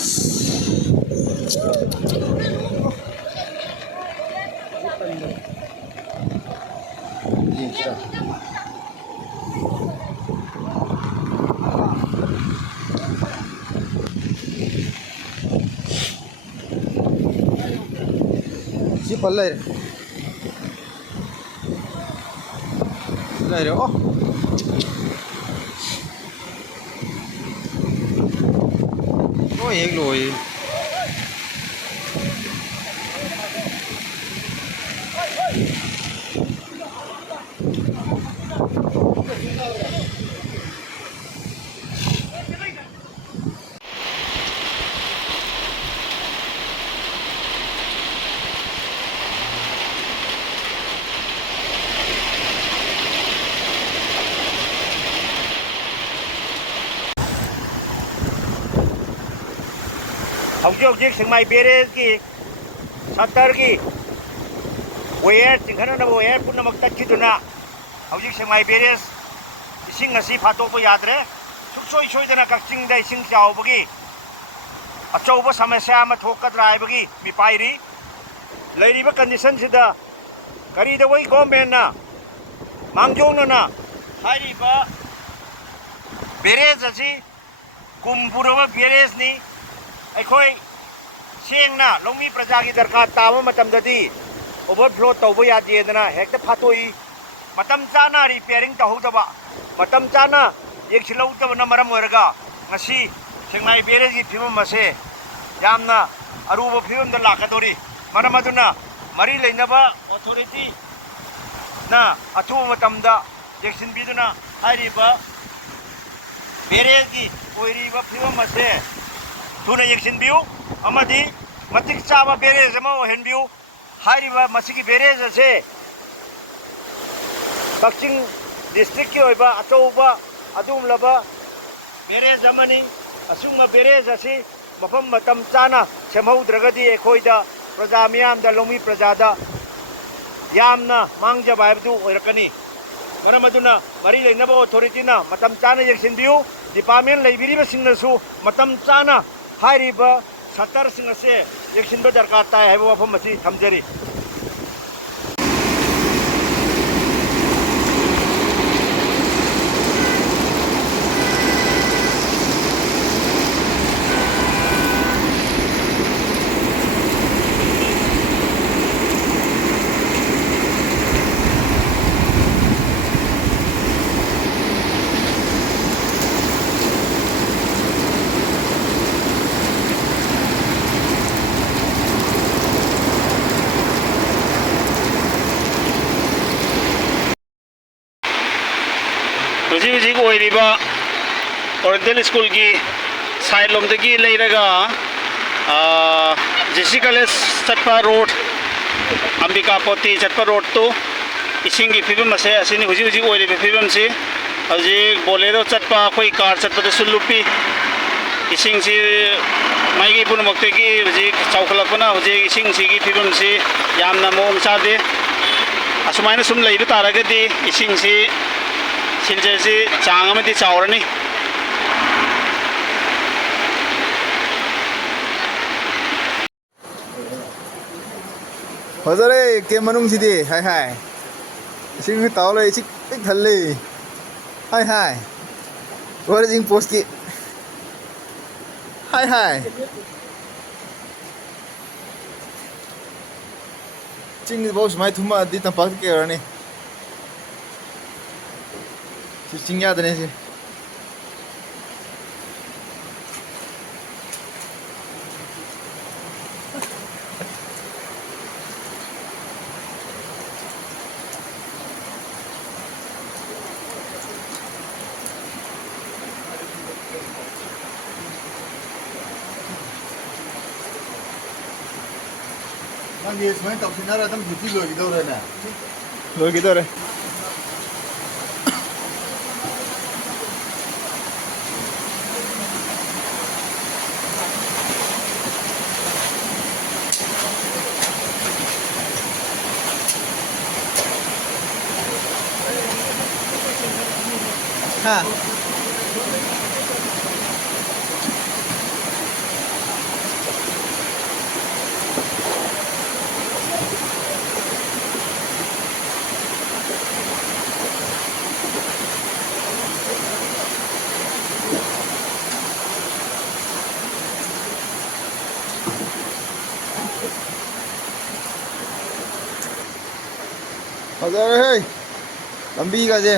सी पल ले रे ओ एक लो ये हौजिक सिंगमाई बेरेज की सत्तर की वेयर चिंखनना वेयर पुनमक तक्किदुना हौजिक सिंगमाई बेरेज इसिंग असी फाटोप याद्रे सुक्सोई सोइदना कक्चिंगदा इसिंग चावबगी अचौब समस्या अमा थोकद्रा हाइबगी मिपाइरी लैरिबा कंडीशन सिदा करीदा वई गवर्नमेंटना मांगजोंगना हाइरिबा बेरेज असी कुमपुरबा बेरेज नि अखोई सेंगना लौमी प्रजा की दरकार ताब मतमददी ओवरफ्लो तौब यादेदना हेक्ट फाटोई मतम चाना रिपेयरिंग तहौदबा मतम चाना येक्सिलौदबना मरम ओरगा ngasi सेंगमाई बेरेज की फिवम असे यामना अरुब फिवम द लाकदोरी मरम अदुना मरी लेनबा अथॉरिटी ना अथु मतमदा जेक्सिन बिदुना हाइरिबा बेरेज की ओइरिबा फिवम असे थुना येक्सिनबियु अमदी मतिक चाबा बेरेज अमा ओहेनबियु हाइरिबा मसिकी बेरेज असे कक्चिंग डिस्ट्रिक्ट की ओइबा अचौबा अदुमलबा बेरेज अमनी असुंग बेरेज असी मफम मतम चाना सेमहौद्रगदी एखोइदा प्रजा मियामदा लोमी प्रजादा यामना मांगजबा हाइबदु ओइरकनी मरम अदुना मरी लेनबा अथॉरिटीना मतम चाना येक्सिनबियु डिपार्टमेंट लेबिरिबसिंगनसु मतम चाना हाइरिबा सत्तर सिंह से येक्सिनबा दरकार ताय हाइबा वफम असी थमजरी हुजी ओइरिबा ओरिएंटल स्कूल की साइड लोमदगी लेरगा जेसी कॉलेज चटपा रोड अंबिका पोती चटपा रोड तो इसिंग की फिल्म से असिनी हुजी ओइरिबा फिल्म से हुजी बोलेरो चटपा कोई कार चटपा सुलुपी इसिंग से माइगी पुनमक्ते की हुजी चौखलपना हुजी इसिंग सी की फिल्म से यामना मोम चादे असुमाइना सुम लेइबा तारगदी इसिंग से सिलजसी चांगमती चावरनी फजरे के मनुंग सिदे हाय हाय सिंग तावले इचिक पिक थल्ले हाय हाय ओरिजिन पोस्ट की हाय हाय चिंग बॉस माय थुमा दी तंपाक के रने चिंग याद नहीं से ये इसमें तब से ना रहा तुम जुटी लोगी तो रहना लोगी तो रहे हाँ ꯐꯖꯔꯦꯍꯦ ꯂꯝꯕꯤꯒꯁꯦ